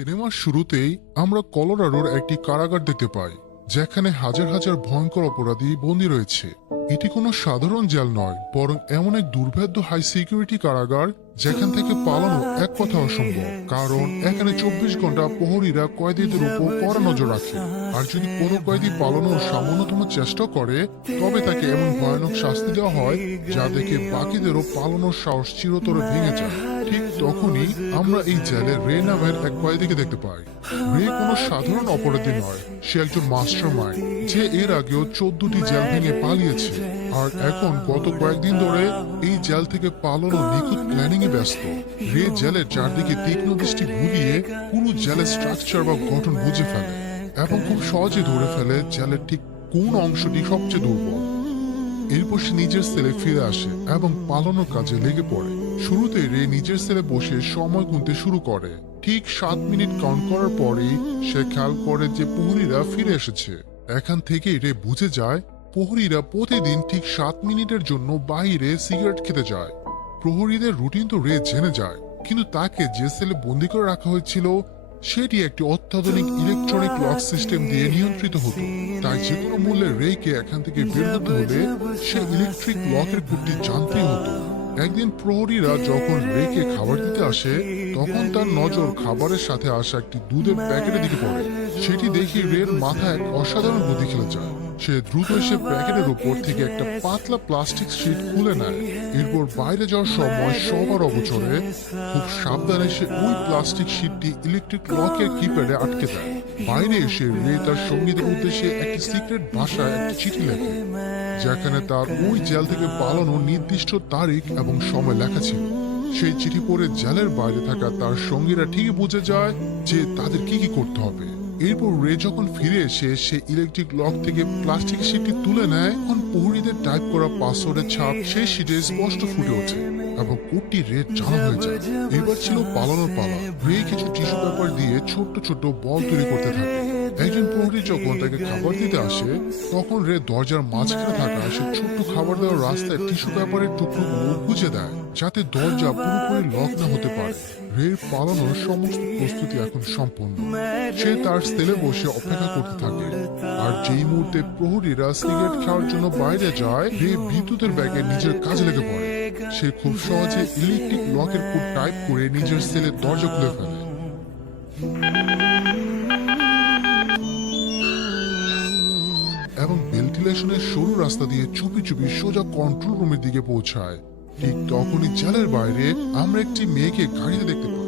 সিনেমার শুরুতেই আমরা কলোরাডোর একটি কারাগার দেখতে পাই, যেখানে হাজার হাজার ভয়ঙ্কর অপরাধী বন্দী রয়েছে। এটি কোনো সাধারণ জেল নয়, বরং এমন এক দুর্ভেদ্য হাই সিকিউরিটি কারাগার যেখান থেকে পালানো এক কথা অসম্ভব। কারণ এখানে 24 ঘন্টা প্রহরীরা কয়েদিদের উপর কড়া নজর রাখে, আর যদি কোনো কয়েদি পালানোর সামান্যতম চেষ্টা করে তবে তাকে এমন ভয়ানক শাস্তি দেওয়া হয় যা দেখে বাকিদেরও পালানোর সাহস চিরতরে ভেঙে যায়। ঠিক তখনই আমরা এই জেলে রে নামের এক কয়েদিকে দেখতে পাই। রে কোনো সাধারণ অপরাধী নয়, সে একজন মাস্টার মাইন্ড যে এর আগেও 14টি জেল ভেঙে পালিয়েছে, আর এখন গত কয়েকদিন ধরে এই জেল থেকে পালানোর নিখুঁত প্ল্যানিং এ ব্যস্ত। রে জেলের চারদিকে তীক্ষ্ণ দৃষ্টি ঘুরিয়ে পুরো জেলের স্ট্রাকচার বা গঠন বুঝে ফেলে এবং খুব সহজে ধরে ফেলে জেলের ঠিক কোন অংশটি সবচেয়ে দুর্বল। এরপর সে নিজের সেলে ফিরে আসে এবং পালানোর কাজে লেগে পড়ে। শুরুতে রে নিজের সেলে বসে সময় গুনতে শুরু করে। ঠিক 7 মিনিট কাউন্ট করার পরেই সে খেয়াল করে যে প্রহরীরা ফিরে এসেছে। এখান থেকেই রে বুঝে যায় প্রহরীরা প্রতিদিন ঠিক 7 মিনিটের জন্য বাইরে সিগারেট খেতে যায়। প্রহরীদের রুটিন তো রে জেনে যায়, কিন্তু তাকে যে সেলে বন্দি করে রাখা হয়েছিল সেটি একটি অত্যাধুনিক ইলেকট্রনিক লক সিস্টেম দিয়ে নিয়ন্ত্রিত হতো। তাই যে কোনো মূল্যে রেকে এখান থেকে বের হতে হলে সে ইলেকট্রিক লকের কোডটি জানতেই হতো। একদিন প্রহরীরা যখন রেকে খাবার দিতে আসে তখন তার নজর খাবারের সাথে আসা একটি দুধের প্যাকেটের দিকে পড়ে। সেটি দেখে রের মাথায় এক অসাধারণ বুদ্ধি খেলে যায়। সে দ্রুত এসে প্যাকেটের উপর থেকে একটা পাতলা প্লাস্টিক শিট খুলে নেয়। এরপর বাইরে যাওয়ার সময় সবার অগোচরে খুব সাবধানে সে ওই প্লাস্টিক শিটটি ইলেকট্রিক লকের কিপ্যাডে আটকে দেয়। বাইরে এসে রে তার সঙ্গীদের উদ্দেশ্যে একটি সিক্রেট ভাষায় একটি চিঠি লেখে, যেখানে তার ওই জেল থেকে পালানোর নির্দিষ্ট তারিখ এবং সময় লেখা ছিল। সেই চিঠি পড়ে জেলের বাইরে থাকা তার সঙ্গীরা ঠিকই বুঝে যায় যে তাদের কি করতে হবে। এরপর রে যখন ফিরে এসে সে ইলেকট্রিক লক থেকে প্লাস্টিক শিটটি তুলে নেয়, তখন প্রহরীদের টাইপ করা পাসওয়ার্ডের ছাপ সেই শিটে স্পষ্ট ফুটে ওঠে এবং কোডটি রে জানা হয়ে যায়। এবার ছিল পালানোর পালা। রে কিছু টিস্যু পেপার দিয়ে ছোট্ট ছোট্ট বল তৈরি করতে থাকে। একজন প্রহরী যখন তাকে খাবার দিতে আসে তখন রে দরজার মাঝখানে থাকা সে ছোট্ট খাবার দেওয়ার রাস্তায় টিস্যু পেপারের টুকরোগুলো গুঁজে দেয়, যাতে দরজা পুরোপুরি লক না হতে পারে। রের পালানোর সমস্ত প্রস্তুতি এখন সম্পন্ন। সে তার সেলে বসে অপেক্ষা করতে থাকে, আর যেই মুহূর্তে প্রহরীরা সিগারেট খাওয়ার জন্য বাইরে যায় রে বিদ্যুতের ব্যাগে নিজের কাজে লেগে পড়ে। সে খুব সহজে ইলেকট্রিক লকের কোড টাইপ করে নিজের সেলের দরজা খুলে ফেলে এবং ভেন্টিলেশনের সরু রাস্তা দিয়ে চুপি চুপি সোজা কন্ট্রোল রুমের দিকে পৌঁছায়। ঠিক তখনই জেলের বাইরে আমরা একটি মেয়েকে গাড়িতে দেখতে পাই।